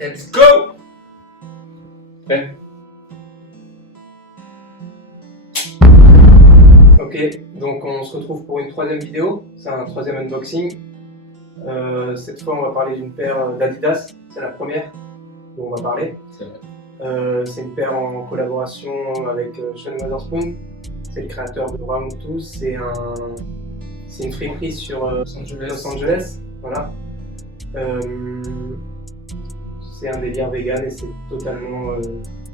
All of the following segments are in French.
Let's go! Prêt? Ok, donc on se retrouve pour une troisième vidéo, c'est un troisième unboxing. Cette fois on va parler d'une paire d'Adidas, c'est la première dont on va parler. C'est vrai. C'est une paire en collaboration avec Sean Wotherspoon, c'est le créateur de Round 2, c'est une friperie sur Los Angeles, voilà. C'est un délire vegan et c'est totalement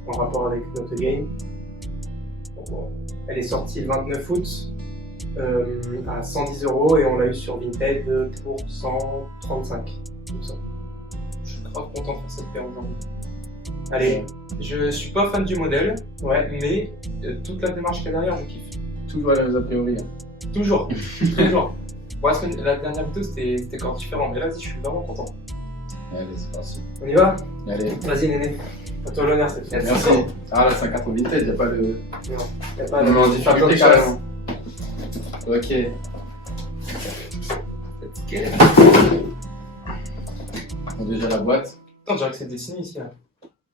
en rapport avec notre game. Bon, elle est sortie le 29 août à 110 € et on l'a eu sur Vinted pour 135. Comme ça. Je suis grave content de faire cette paire aujourd'hui. Allez, Je suis pas fan du modèle, ouais, mais toute la démarche qu'il y a derrière, je kiffe. Toujours les a priori. Toujours, toujours. Bon, la dernière vidéo c'était encore différent, mais là je suis vraiment content. Allez, c'est parti. on y va? Allez. Vas-y Néné, à toi l'honneur cette fois. Merci. Ah là, c'est un carton Vinted, y a pas de. Non, t'as pas Non, de difficulté carrément. Ok. On a déjà la boîte. Putain, on dirait que c'est dessiné ici là.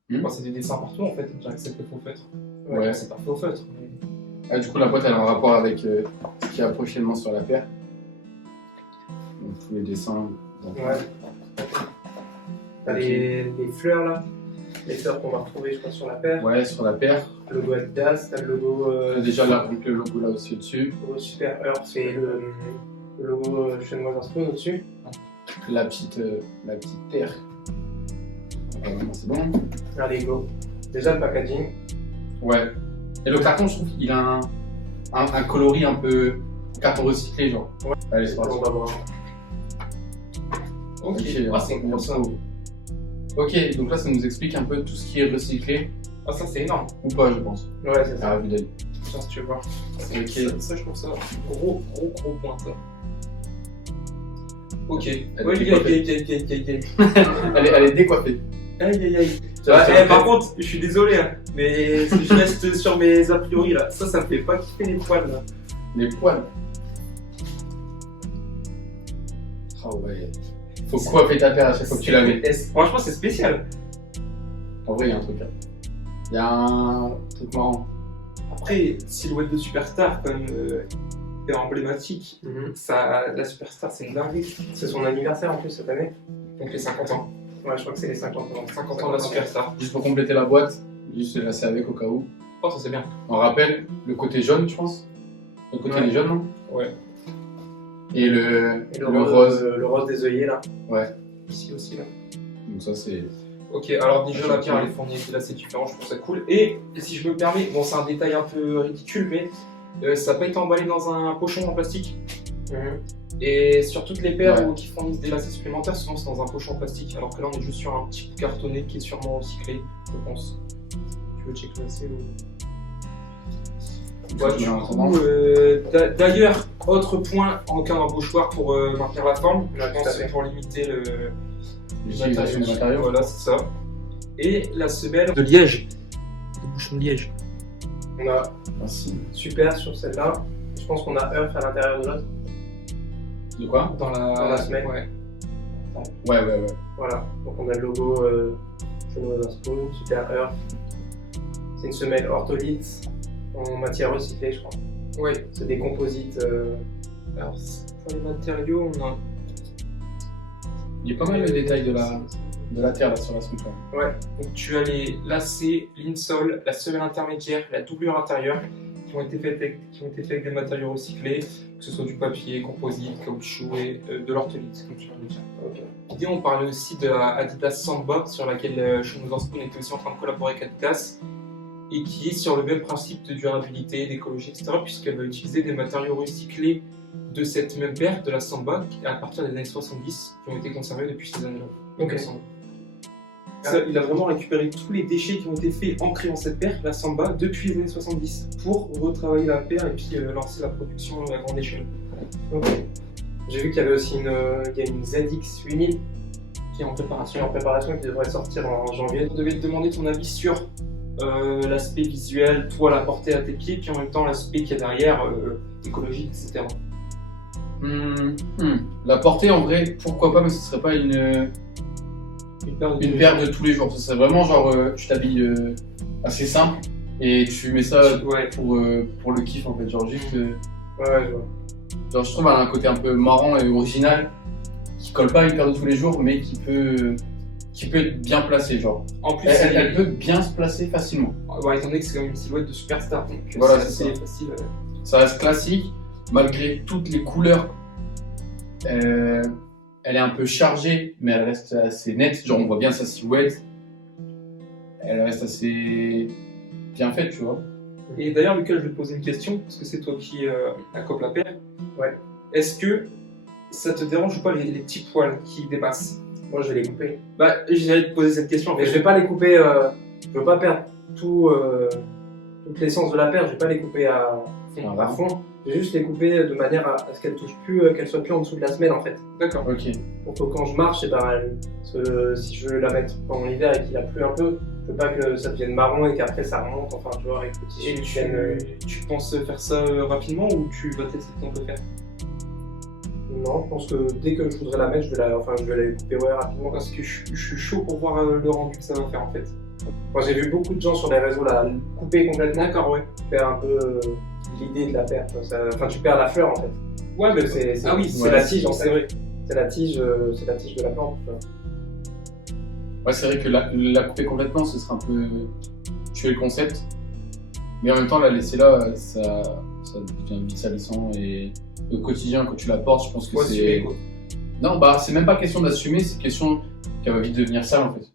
Hmm. Enfin, c'est des dessins partout en fait, on dirait que c'est fait faux feutre. Ouais. C'est pas faux feutre. Mais... Ah, du coup, la boîte elle a un rapport avec ce qu'il y a prochainement sur la paire. Donc, tous les dessins. Donc, Ouais. T'as Ok. les fleurs là, les fleurs qu'on va retrouver je crois sur la paire. Ouais, sur la paire. Le logo Adidas, t'as le logo Déjà là, donc le logo là aussi au-dessus. Super Earth, c'est le logo Sean Wotherspoon au-dessus. La petite terre. C'est bon. Allez, go. Déjà le packaging. Ouais. Et le carton, je trouve qu'il a un coloris un peu carton recyclé, genre. Ouais. Allez, c'est parti. On va voir. Ok, Ah, c'est gros ça. Ok, donc là, ça nous explique un peu tout ce qui est recyclé, Ah, ça c'est énorme. ou pas, je pense. Ouais, c'est À ça. la vue d'œil. Tiens, si tu veux voir. Ok. Ça, je trouve ça gros point ça. Ok. Elle Ouais, est aïe. Elle est décoiffée. Aïe. Ça, Par contre, je suis désolé, hein, mais si je reste sur mes a priori là, ça me fait pas kiffer les poils là. Les poils. Ah ouais. Faut coiffer ta paire à chaque fois que tu la mets. Franchement, c'est spécial. En vrai, il y a un truc là. Il y a un truc marrant. Après, silhouette de superstar, quand même, est emblématique. La superstar, c'est une dinguerie. C'est son anniversaire en plus cette année. Donc les 50 ans. Ouais, je crois que c'est les 50 ans. 50 ans de la superstar. Juste pour compléter la boîte, juste laisser avec au cas où. Oh, ça c'est bien. On rappelle le côté jaune, je pense. Le côté Ouais. est jaune, non? Ouais. Et le Et le rose. le rose des œillets là. Ouais. Ici aussi là. Donc ça, c'est. Ok, alors déjà la pierre elle est fournie avec là c'est différent, je trouve ça cool. Et si je me permets, bon c'est un détail un peu ridicule, mais ça n'a pas été emballé dans un pochon en plastique. Et sur toutes les paires Ouais. qui fournissent des lacets supplémentaires, souvent c'est dans un pochon en plastique, alors que là on est juste sur un petit bout cartonné qui est sûrement recyclé, je pense. Tu veux checker le lacet ou... Ouais, du coup, d'ailleurs, autre point en cas d'embauchoir pour maintenir la forme, je Ouais, tout à pense fait. pour limiter L'utilisation du matériau. Voilà, c'est ça. Et la semelle de liège. De bouchon de liège. On a Merci. Super sur celle-là. Je pense qu'on a Earth à l'intérieur de l'autre. De quoi? Dans la semelle. Ouais. Ouais. Voilà. Donc on a le logo Sean Wotherspoon, Super Earth. C'est une semelle ortholite en matière recyclée, je crois. Ouais. C'est des composites. Alors, pour les matériaux, on a. Il y a pas mal de détails de la terre là sur la structure. Ouais. Donc, tu as les lacets, l'insole, la semelle intermédiaire, la doublure intérieure qui ont été faites avec des matériaux recyclés, que ce soit du papier, composite, caoutchouc et de l'ortholite, comme tu viens de le dire. Ok. L'idée, on parlait aussi de la Adidas Samba, sur laquelle Sean Wotherspoon était aussi en train de collaborer avec Adidas, et qui est sur le même principe de durabilité, d'écologie, etc., puisqu'elle va utiliser des matériaux recyclés de cette même paire, de la Samba, à partir des années 70, qui ont été conservés depuis ces années-là. Ok. Il a vraiment récupéré tous les déchets qui ont été faits en créant cette paire, la Samba, depuis les années 70, pour retravailler la paire et puis lancer la production à grande échelle. Ok. J'ai vu qu'il y avait aussi il y a une ZX 8000 Qui est en préparation. en préparation qui devrait sortir en janvier. On devait te demander ton avis sur l'aspect visuel, toi la porter à tes pieds, puis en même temps l'aspect qu'il y a derrière, écologique, etc. La portée en vrai, pourquoi pas, mais ce serait pas Une paire de tous les jours. C'est vraiment genre, tu t'habilles assez simple et tu mets ça Ouais. pour le kiff en fait. Genre juste. Ouais, je vois. Genre, je trouve elle a un côté un peu marrant et original qui colle pas à une paire de tous les jours, mais qui peut être bien placée. Genre, En plus, elle peut bien se placer facilement. ouais, étant donné que c'est comme une silhouette de superstar, donc Voilà, c'est c'est assez facile. Ça reste classique, malgré toutes les couleurs. Elle est un peu chargée, mais elle reste assez nette. Genre, on voit bien sa silhouette. Elle reste assez bien faite, tu vois. Et d'ailleurs, Lucas, je vais te poser une question, parce que c'est toi qui accope la paire. Ouais. Est-ce que ça te dérange ou pas les petits poils qui dépassent? Moi, je vais les couper. Bah, j'allais te poser cette question. En Mais fait. je vais pas les couper. Je veux pas perdre toute l'essence de la paire. Je vais pas les couper à fond. Je vais juste les couper de manière à ce qu'elles touchent plus, qu'elles soient plus en dessous de la semelle en fait. D'accord. Ok. Pour que quand je marche, c'est pas mal. Parce que si je veux la mettre pendant l'hiver et qu'il a plu un peu, je veux pas que ça devienne marron et qu'après ça remonte. Enfin, tu vois, avec le tissu. Et tu penses faire ça rapidement ou tu vas te laisser le temps de le faire? Non, je pense que dès que je voudrais la mettre, je vais la couper rapidement. Parce que je suis chaud pour voir le rendu que ça va faire en fait. Moi, j'ai vu beaucoup de gens sur les réseaux la couper complètement. D'accord, ouais. Faire un peu l'idée de la paire. Enfin, tu perds la fleur en fait. Ouais, mais C'est ah oui, c'est la tige en c'est fait. vrai. C'est la tige de la plante. Tu vois. Ouais, c'est vrai que la couper complètement, ce serait un peu tuer le concept. Mais en même temps, la laisser là, ça devient vite salissant. Et au quotidien, quand tu la portes, je pense que Ouais, c'est. assumer, quoi. Non, bah, c'est même pas question d'assumer, c'est question qu'elle va vite devenir sale en fait.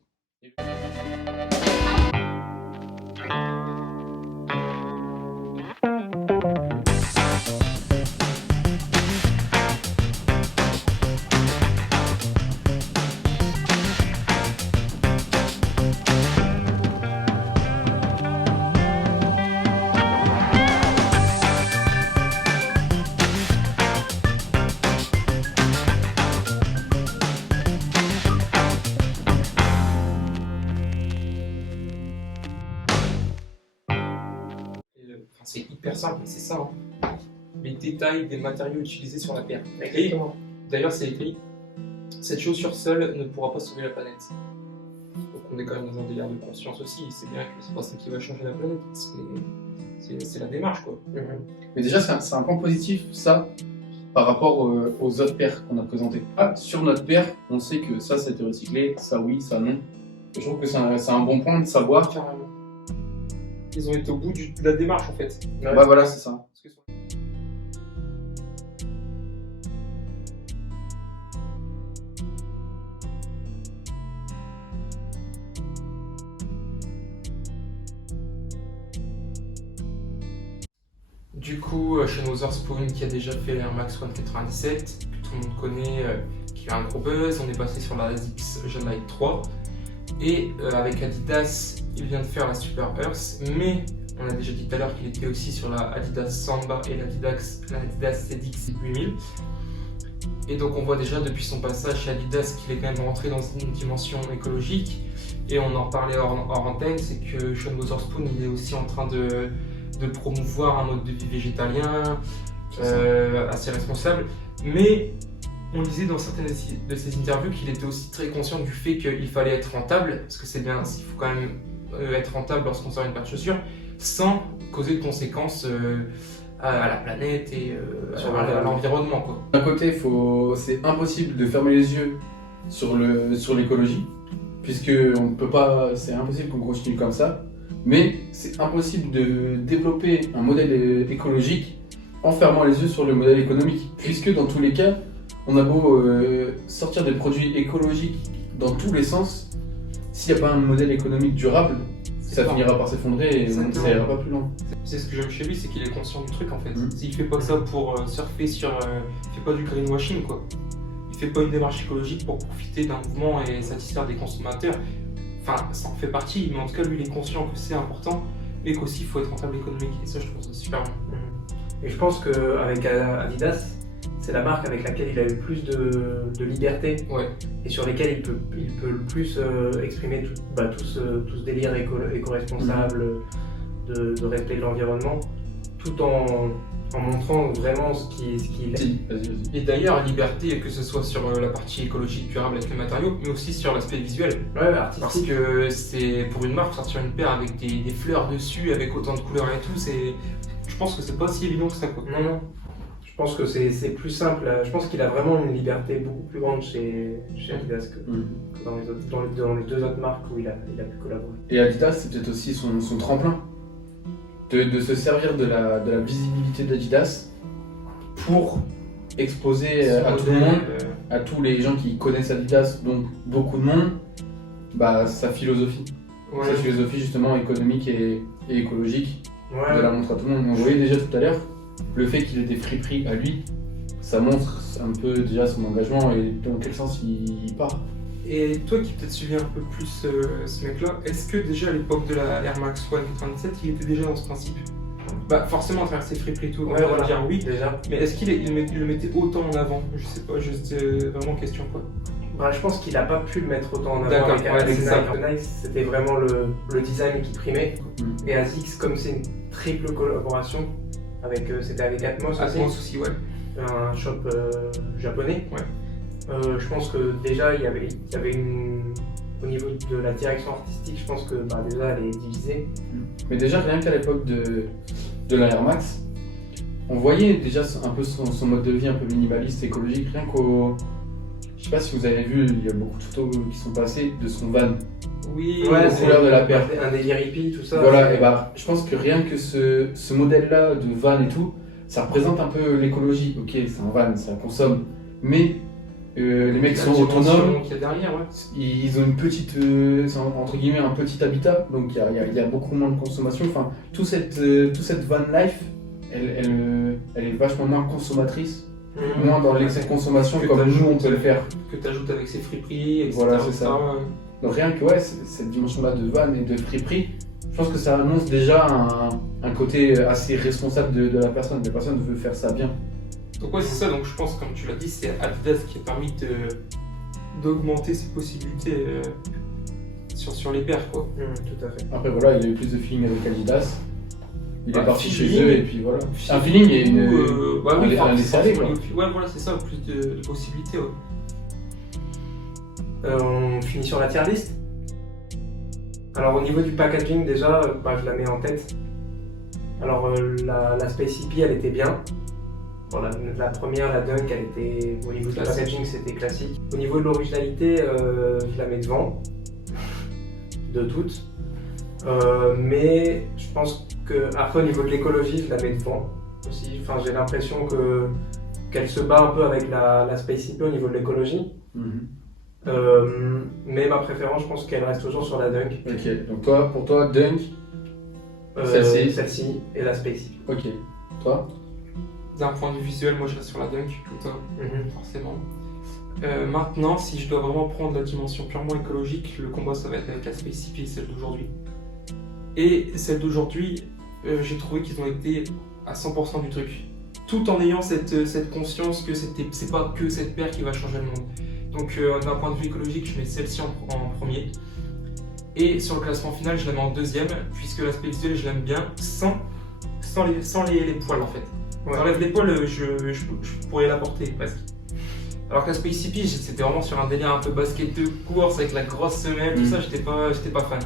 Enfin, c'est hyper simple, c'est ça. Hein. Les détails des matériaux utilisés sur la paire. Et Exactement. d'ailleurs, c'est écrit, cette chaussure seule ne pourra pas sauver la planète. Donc on est quand même dans un délire de conscience aussi. C'est bien que c'est pas ça qui va changer la planète. C'est la démarche, quoi. Mais déjà, c'est un point positif, ça, par rapport aux autres paires qu'on a présentées. Ah, sur notre paire, on sait que ça, c'était recyclé, ça oui, ça non. Et je trouve que c'est un bon point de savoir. Carrément. Ils ont été au bout de la démarche, en fait. Ouais, voilà, c'est ça. Parce que sur- Du coup, chez Wotherspoon qui a déjà fait l'Air Max One 97, que tout le monde connaît, qui a un gros buzz, on est passé sur la ASICS Gen Light 3. Et avec Adidas, il vient de faire la Super Earth, mais on a déjà dit tout à l'heure qu'il était aussi sur la Adidas Samba et l'Adidas ZX 8000. Et donc on voit déjà depuis son passage chez Adidas qu'il est quand même rentré dans une dimension écologique. Et on en parlait hors antenne, c'est que Sean Wotherspoon il est aussi en train de promouvoir un mode de vie végétalien assez responsable. Mais on lisait dans certaines de ses interviews qu'il était aussi très conscient du fait qu'il fallait être rentable, parce que c'est bien, il faut quand même être rentable lorsqu'on sort une paire de chaussures, sans causer de conséquences à la planète et à l'environnement, quoi. D'un côté, c'est impossible de fermer les yeux sur l'écologie, puisque on peut pas, c'est impossible qu'on continue comme ça. Mais c'est impossible de développer un modèle écologique en fermant les yeux sur le modèle économique, puisque dans tous les cas, on a beau sortir des produits écologiques dans tous les sens, s'il n'y a pas un modèle économique durable, ça finira par s'effondrer et ça ira pas plus loin. C'est ce que j'aime chez lui, c'est qu'il est conscient du truc en fait. Mmh. Il fait pas ça pour surfer sur. Il fait pas du greenwashing quoi. Il fait pas une démarche écologique pour profiter d'un mouvement et satisfaire des consommateurs. Enfin, ça en fait partie, mais en tout cas, lui, il est conscient que c'est important et qu'aussi il faut être rentable économique. Et ça, je trouve ça super bon. Et je pense qu'avec Adidas, c'est la marque avec laquelle il a eu le plus de liberté Ouais. et sur lesquelles il peut le plus exprimer tout ce délire éco-responsable, de respect de l'environnement, tout en en montrant vraiment ce qu'il est. Si, vas-y. Et d'ailleurs, liberté, que ce soit sur la partie écologique durable avec les matériaux, mais aussi sur l'aspect visuel. Ouais, Parce artistique. que c'est pour une marque sortir une paire avec des fleurs dessus, avec autant de couleurs et tout, je pense que c'est pas si évident que ça, quoi. Non, non. Je pense que c'est plus simple. Je pense qu'il a vraiment une liberté beaucoup plus grande chez Adidas que dans les autres, dans les deux autres marques où il a pu collaborer. Et Adidas, c'est peut-être aussi son tremplin. De se servir de la visibilité d'Adidas pour exposer à tout le monde, à tous les gens qui connaissent Adidas, donc beaucoup de monde, bah, sa philosophie. Ouais. Sa philosophie justement économique et écologique, Ouais. de la montre à tout le monde. On voyait déjà tout à l'heure, le fait qu'il ait des friperies à lui, ça montre un peu déjà son engagement et dans quel sens il part. Et toi qui peut-être suivi un peu plus ce mec-là, est-ce que déjà à l'époque de la Air Max One 97, il était déjà dans ce principe? Bah forcément à travers ses friperies et tout, on Ouais, va voilà. dire oui. Déjà. Mais est-ce qu'il le mettait autant en avant? Je sais pas, juste vraiment question quoi. Bah, je pense qu'il n'a pas pu le mettre autant en avant D'accord, avec ouais, c'est ça. Nike. Nike, c'était vraiment le design qui primait. Et ASICS, comme c'est une triple collaboration, c'était avec Atmos aussi, Atmos aussi, ouais. un shop japonais. Ouais. Je pense que déjà il y avait au niveau de la direction artistique, je pense que bah, déjà elle est divisée. Mais déjà, rien qu'à l'époque de la Air Max, on voyait déjà un peu son mode de vie un peu minimaliste, écologique, rien qu'au... Je sais pas si vous avez vu, il y a beaucoup de photos qui sont passées de son van. Oui, Ouais, c'est couleur de la paire. Un délire hippie, tout ça. Voilà, et bah, je pense que rien que ce modèle-là de van et tout, ça représente un peu l'écologie. Ok, c'est un van, ça consomme, mais les mecs sont autonomes, qu'il y a derrière, ouais. ils ont une petite, c'est entre guillemets un petit habitat, donc il y a beaucoup moins de consommation. Enfin, toute cette van life, elle est vachement moins consommatrice, moins dans l'excès de consommation Que comme nous t'ajoutes, on peut le faire. Que tu ajoutes avec ses friperies, etc. Voilà, c'est ça. etc. Donc rien que cette dimension-là de van et de friperie, je pense que ça annonce déjà un côté assez responsable de la personne. La personne veut faire ça bien. Donc ouais, c'est ça, donc je pense, comme tu l'as dit, c'est Adidas qui a permis d'augmenter ses possibilités sur les paires, quoi. Tout à fait. Après voilà, il a eu plus de feeling avec Adidas. Il est parti feeling, chez eux et puis voilà. Un feeling et une... bah oui, un laisser aller, quoi. Ouais, voilà, c'est ça, plus de possibilités, ouais. On finit sur la tier list. Alors au niveau du packaging déjà, bah, je la mets en tête. Alors la Space Hippie elle était bien. Bon, la première, la Dunk, elle était au niveau du Classique. packaging c'était classique. Au niveau de l'originalité, je la mets devant, de toutes. Mais je pense que après au niveau de l'écologie, je la mets devant aussi. Enfin j'ai l'impression qu'elle se bat un peu avec la Space Hippie au niveau de l'écologie. Mais ma préférence, je pense qu'elle reste toujours sur la Dunk. Ok, donc pour toi, Dunk, Celle-ci et la Space Hippie. ok. Toi? D'un point de vue visuel, moi je reste sur la Dunk, tout ça, forcément. Maintenant, si je dois vraiment prendre la dimension purement écologique, le combat ça va être avec la Space Hippie et celle d'aujourd'hui. Et celle d'aujourd'hui, j'ai trouvé qu'ils ont été à 100% du truc. Tout en ayant cette conscience que c'est pas que cette paire qui va changer le monde. Donc d'un point de vue écologique, je mets celle-ci en premier. Et sur le classement final, je la mets en deuxième, puisque l'aspect visuel, je l'aime bien, sans les poils en fait. Ouais. J'enlève les poils, je pourrais la porter presque. Alors que la Space Hippie, c'était vraiment sur un délire un peu basket de course avec la grosse semelle, tout ça, j'étais pas fan.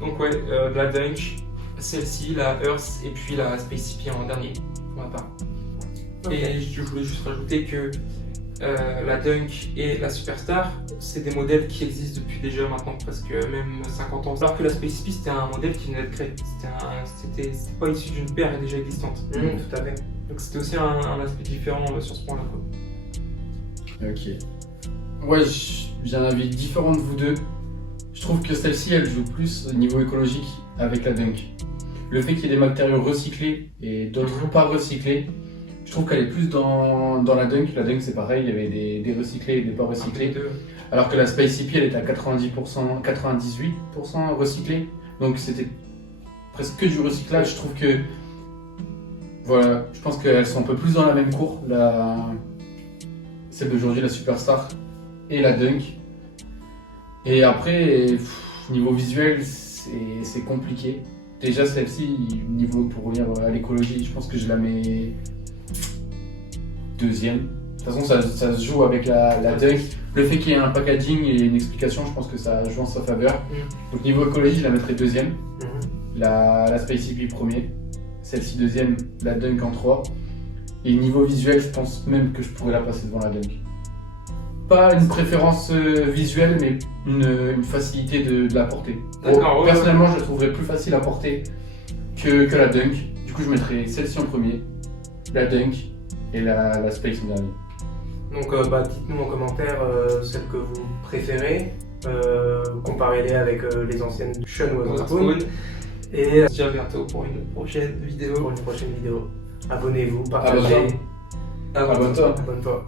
Donc ouais, la Dunk, celle-ci, la Earth et puis la Space Hippie en dernier, pour ma part. Okay. Et je voulais juste rajouter que la Dunk et la Superstar, c'est des modèles qui existent depuis déjà maintenant presque même 50 ans. Alors que la Space Hippie, c'était un modèle qui venait d'être créé. C'était pas issu d'une paire déjà existante. Tout à fait. Donc c'était aussi un aspect différent sur ce point-là. Ok. Ouais, j'ai un avis différent de vous deux. Je trouve que celle-ci, elle joue plus au niveau écologique avec la Dunk. Le fait qu'il y ait des matériaux recyclés et d'autres pas recyclés, je trouve qu'elle est plus dans la Dunk. La Dunk, c'est pareil, il y avait des recyclés et des pas recyclés. Alors que la Space Hippie, elle était à 90%, 98% recyclée. Donc c'était presque que du recyclage. Je trouve que... Voilà, je pense qu'elles sont un peu plus dans la même cour. Celle d'aujourd'hui, la Superstar et la Dunk. Et après, niveau visuel, c'est compliqué. Déjà celle-ci, pour revenir à l'écologie, je pense que je la mets deuxième. De toute façon, ça se joue avec la dunk. Le fait qu'il y ait un packaging et une explication, je pense que ça joue en sa faveur. Donc niveau écologie, je la mettrais deuxième. La Space Hippie premier. Celle-ci deuxième, la dunk en 3. Et niveau visuel, je pense même que je pourrais la passer devant la dunk. Pas une préférence visuelle, mais une facilité de la porter. D'accord, ouais, Personnellement, je la trouverais plus facile à porter que la dunk. Du coup, je mettrais celle-ci en premier, la dunk et la Space en dernier. Donc dites-nous en commentaire celle que vous préférez, comparez-les avec les anciennes Sean Wotherspoon. Et On se dit à bientôt pour une prochaine vidéo. pour une prochaine vidéo, abonnez-vous, partagez, Abonne-toi. abonne-toi.